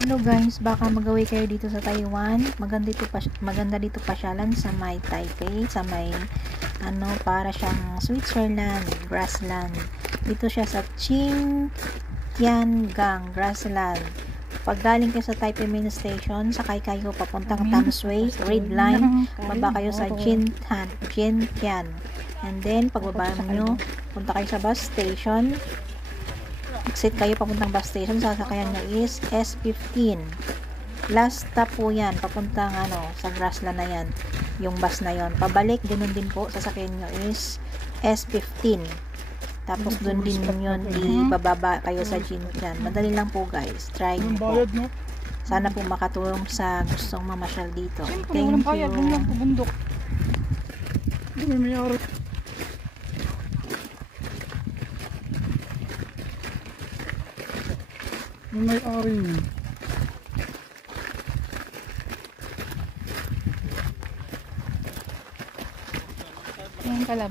Hello guys, baka magawi kayo dito sa Taiwan. Maganda dito pasyalan sa may Taipei, sa may para siyang Switzerland, grassland. Dito siya sa Qingtiangang grassland. Pag galing kayo sa Taipei main station, sakay kayo papuntang Tamsui, Red Line, baba kayo sa Jintian. And then pagbaba nyo, punta kayo sa bus station. Exit kayo papuntang bus station, sasakayan nyo is S15. Last stop po yan, papuntang sa grassland na yan, yung bus na yon. Pabalik, ganun din po, sasakayan nyo is S15. Tapos dun din yun, ibababa kayo sa Jintian. Madali lang po guys, try nyo po. Sana po makatulong sa gustong mamasyal dito. Thank you. May-ari yun. Ayan kalab.